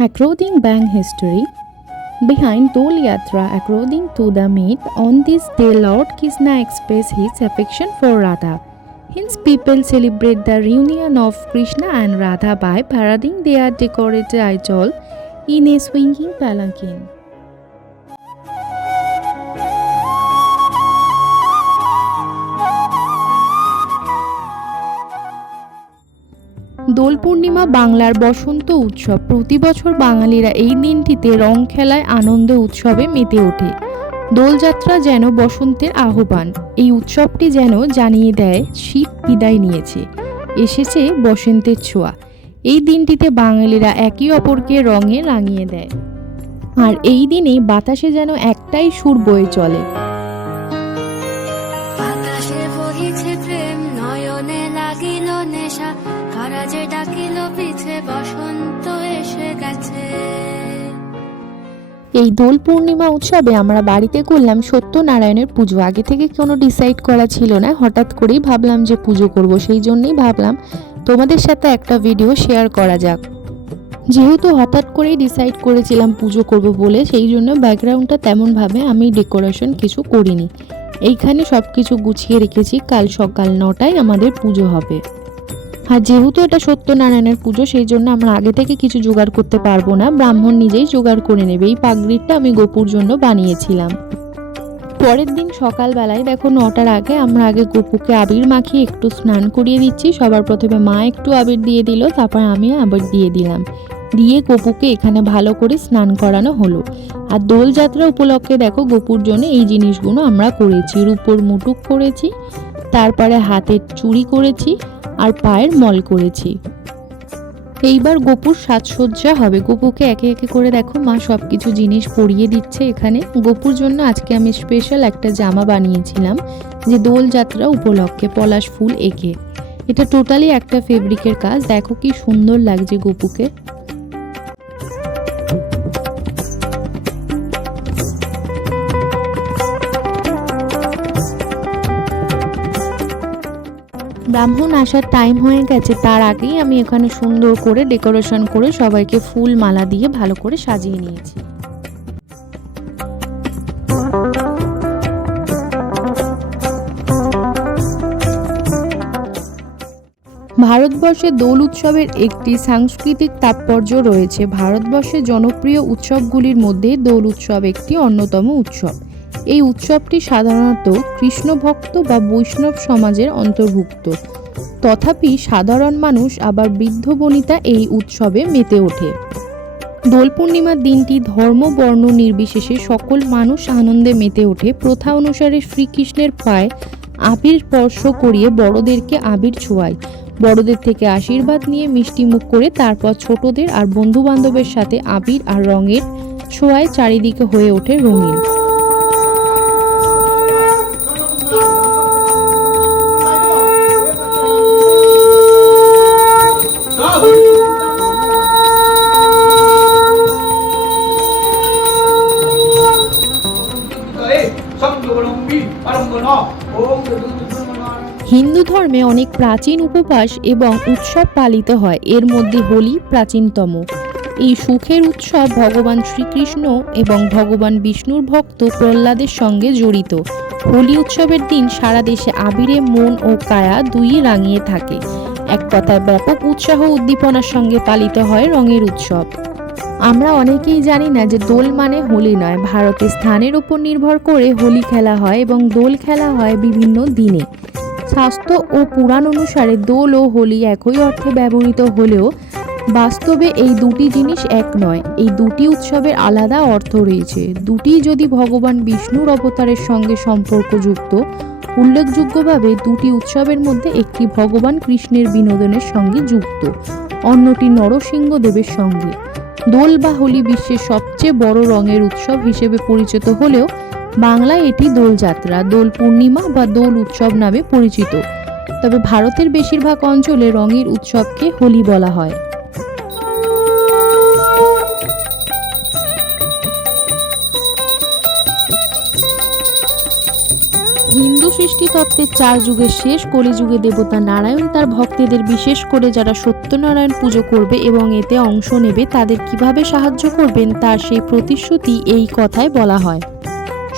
According Bang history, behind Dol Yatra, according to the myth, on this day Lord Krishna expressed his affection for Radha. Hence, people celebrate the reunion of Krishna and Radha by parading their decorated idol in a swinging palanquin. Dol Purnima বাংলার বসন্ত উৎসব। প্রতি বছর বাঙালিরা এই দিনটিতে রং খেলায় আনন্দ উৎসবে মেতে ওঠে। দোলযাত্রা যেন বসন্তের আহ্বান। এই উৎসবটি যেন জানিয়ে দেয়, শীত বিদায় নিয়েছে। এসেছে বসন্তের ছোঁয়া। এই দিনটিতে বাঙালিরা একে অপরকে রঙে রাঙিয়ে দেয়। আর এই দিনে বাতাসে যেন একটাই সুর বয়ে চলে। এই দোল পূর্ণিমা উৎসবে আমরা বাড়িতে করলাম সত্যনারায়ণের পুজো। আগে থেকে কোনো ডিসাইড করা ছিল না, হঠাৎ করেই ভাবলাম যে পুজো করব, সেই জন্যই ভাবলাম তোমাদের সাথে একটা ভিডিও শেয়ার করা যাক। যেহেতু হঠাৎ করেই ডিসাইড করেছিলাম পুজো করব বলে, সেই জন্য ব্যাকগ্রাউন্ডটা তেমনভাবে আমি ডেকোরেশন কিছু করিনি। এইখানে সব কিছু গুছিয়ে রেখেছি, কাল সকাল নটায় আমাদের পুজো হবে। আর যেহেতু এটা সত্যনারায়ণের পুজো, সেই জন্য আমরা আগে থেকে কিছু জোগাড় করতে পারব না। ব্রাহ্মণ নিজেই জোগাড় করে নেবে। এই পাগড়িটা আমি গোপুর জন্য বানিয়েছিলাম। পরের দিন সকালবেলায়, দেখো, নটার আগে আমরা আগে গোপুকে আবির মাখিয়ে একটু স্নান করিয়ে দিচ্ছি। সবার প্রথমে মা একটু আবির দিয়ে দিল, তারপর আমি আবির দিয়ে দিলাম। দিয়ে গোপুকে এখানে ভালো করে স্নান করানো হলো। আর দোলযাত্রা উপলক্ষে দেখো গোপুর জন্য এই জিনিসগুলো আমরা করেছি। রূপোর মুটুক করেছি, তারপরে হাতের চুড়ি করেছি আর পায়ের মল করেছি। এইবার গোপুর সাজসজ্জা হবে। গোপুকে একে একে করে দেখো মা সব কিছু জিনিস পরিয়ে দিচ্ছে এখানে। গোপুর জন্য আজকে আমি স্পেশাল একটা জামা বানিয়েছিলাম যে দোলযাত্রা উপলক্ষে পলাশ ফুল এঁকে। এটা টোটালি একটা ফেব্রিকের কাজ। দেখো কি সুন্দর লাগছে গোপুকে। ব্রাহ্মণ আসার টাইম হয়ে গেছে, তার আগেই আমি এখানে সুন্দর করে ডেকোরেশন করে সবাইকে ফুল মালা দিয়ে ভালো করে সাজিয়ে নিয়েছি। ভারতবর্ষে দোল উৎসবের একটি সাংস্কৃতিক তাৎপর্য রয়েছে। ভারতবর্ষের জনপ্রিয় উৎসবগুলির মধ্যে দোল উৎসব একটি অন্যতম উৎসব। এই উৎসবটি সাধারণত কৃষ্ণ ভক্ত বা বৈষ্ণব সমাজের অন্তর্ভুক্ত। তথাপি সাধারণ মানুষ আবার বৃদ্ধ বনিতা এই উৎসবে মেতে ওঠে। দোল পূর্ণিমার দিনটি ধর্ম, বর্ণ নির্বিশেষে সকল মানুষ আনন্দে মেতে ওঠে। প্রথা অনুসারে শ্রীকৃষ্ণের পায়ে আবির স্পর্শ করিয়ে বড়দেরকে আবির ছোঁয়ায়। বড়দের থেকে আশীর্বাদ নিয়ে মিষ্টি মুখ করে তারপর ছোটদের আর বন্ধু বান্ধবের সাথে আবির আর রঙের ছোঁয়ায় চারিদিকে হয়ে ওঠে রঙিন। হিন্দু ধর্মে অনেক প্রাচীন উপবাস এবং উৎসব পালিত হয়। এর মধ্যে হোলি প্রাচীনতম। এই সুখের উৎসব ভগবান শ্রীকৃষ্ণ এবং ভগবান বিষ্ণুর ভক্ত প্রহ্লাদের সঙ্গে জড়িত। হোলি উৎসবের দিন সারা দেশে আবিরে মন ও কায়া দুই রাঙিয়ে থাকে। এক কথায় ব্যাপক উৎসাহ উদ্দীপনার সঙ্গে পালিত হয় রঙের উৎসব। আমরা অনেকেই জানি না যে দোল মানে হোলি নয়। ভারতে স্থানের উপর নির্ভর করে হোলি খেলা হয় এবং দোল খেলা হয় বিভিন্ন দিনে। শাস্ত্র ও পুরাণ অনুসারে দোল ও হোলি একই অর্থে ব্যবহৃত হলেও বাস্তবে এই দুটি জিনিস এক নয়। এই দুটি উৎসবের আলাদা অর্থ রয়েছে। দুটি যদি ভগবান বিষ্ণুর অবতারের সঙ্গে সম্পর্কযুক্ত, উল্লেখযোগ্যভাবে দুটি উৎসবের মধ্যে একটি ভগবান কৃষ্ণের বিনোদনের সঙ্গে যুক্ত, অন্যটি নরসিংহদেবের সঙ্গে। দোল বা হোলি বিশ্বের সবচেয়ে বড় রঙের উৎসব হিসেবে পরিচিত হলেও বাংলায় এটি দোলযাত্রা দোল পূর্ণিমা বা দোল উৎসব নামে পরিচিত। তবে ভারতের বেশিরভাগ অঞ্চলে রঙের উৎসবকে হোলি বলা হয়। হিন্দু সৃষ্টি তত্ত্বের চার যুগের শেষ কলিযুগে দেবতা নারায়ণ তার ভক্তদের বিশেষ করে যারা সত্যনারায়ণ পুজো করবে এবং এতে অংশ নেবে তাদের কীভাবে সাহায্য করবেন তার সেই প্রতিশ্রুতি এই কথায় বলা হয়।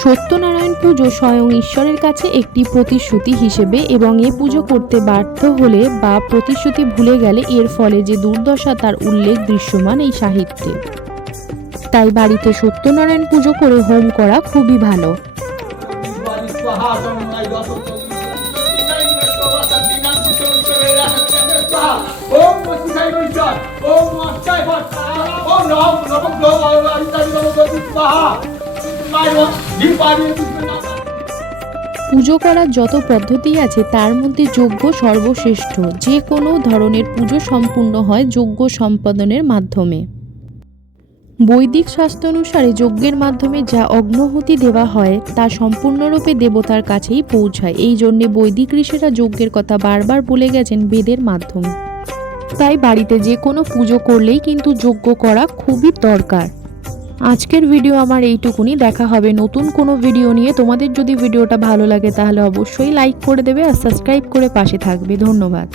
সত্যনারায়ণ পুজো স্বয়ং ঈশ্বরের কাছে একটি প্রতিশ্রুতি হিসেবে এবং এ পুজো করতে ব্যর্থ হলে বা প্রতিশ্রুতি ভুলে গেলে এর ফলে যে দুর্দশা তার উল্লেখ দৃশ্যমান এই সাহিত্যে। তাই বাড়িতে সত্যনারায়ণ পুজো করে হোম করা খুবই ভালো। ওম পুজো করার যত পদ্ধতি আছে, তার মধ্যে যজ্ঞ সর্বশ্রেষ্ঠ। যে কোনো ধরনের পুজো সম্পূর্ণ হয় যজ্ঞ সম্পাদনের মাধ্যমে। বৈদিক শাস্ত্র অনুসারে যজ্ঞের মাধ্যমে যা অগ্নহতি দেওয়া হয়, তা সম্পূর্ণরূপে দেবতার কাছেই পৌঁছায়। এই জন্যে বৈদিক ঋষিরা যজ্ঞের কথা বারবার বলে গেছেন বেদের মাধ্যমে। তাই বাড়িতে যে কোনো পুজো করলেই কিন্তু যজ্ঞ করা খুবই দরকার। আজকের ভিডিও আমার এইটুকুনি। দেখা হবে নতুন কোনো ভিডিও নিয়ে। তোমাদের যদি ভিডিওটা ভালো লাগে তাহলে অবশ্যই লাইক করে দেবে আর সাবস্ক্রাইব করে পাশে থাকবে। ধন্যবাদ।